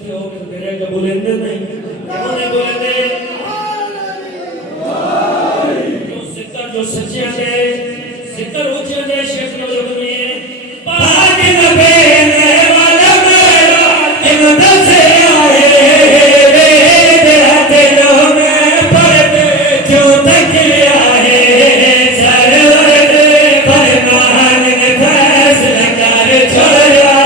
इकट्ठे हो गए मेरे के बुलंदे नहीं उन्होंने बुलंदे जो जिक्र जो सच्चे दे जिक्र ऊंचे दे शेख नजर में पाक नबी ने वाला मेरा जिंद से आए रे दिलों में पर्दे जो तक आए सरवर फरमान ने फैसला कर छोड़ा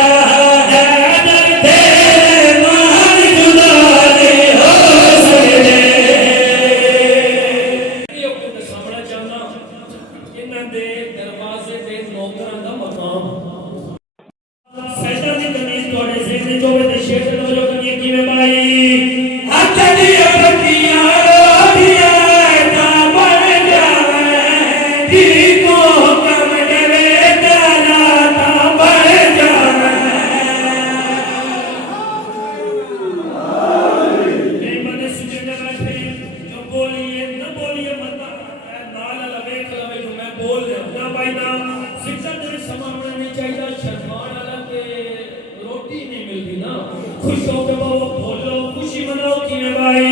खुश हो के बोलो खुशी मनाओ कि मैं भाई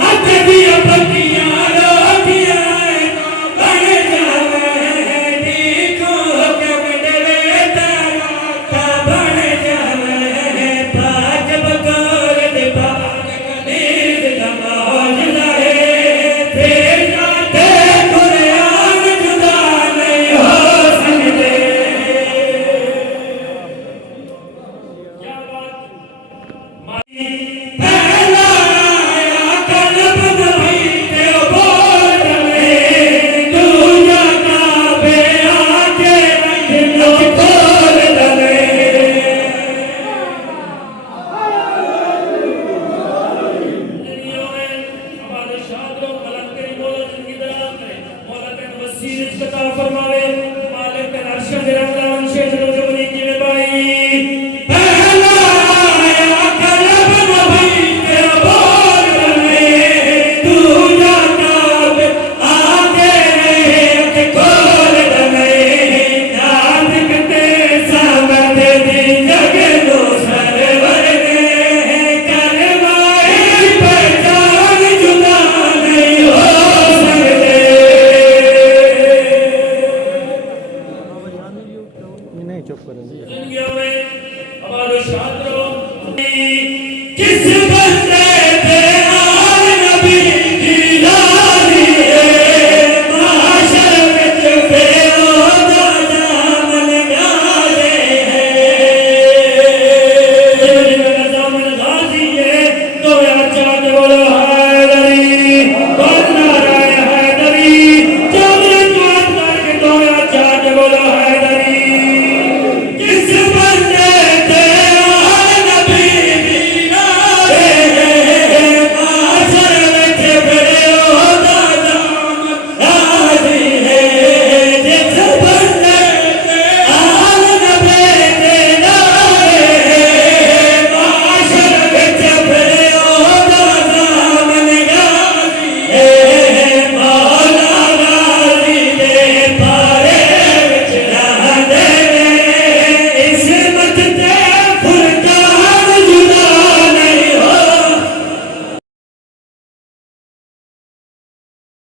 हाथ दिया पतियां रोटियां बन जावे देखो के मेरे तारा का बन जावे पाक बकोर दे पाक कलील का मौज लाए फिर जाते कुरान जुदा नहीं हो सकते क्या बात पहला आया कलब नबी के बोल में दूजा काबे आके दिलो खोल दे हमारे शादरों मलक तेरी बोलो जिंदगी दराज करे मौला तेरे वसीर इज्जत फरमावे मालिक तेरा अर्श दे रहमान शेख रोज़बनी की में भाई जिंदगी में हमारे शादरों किस बंदे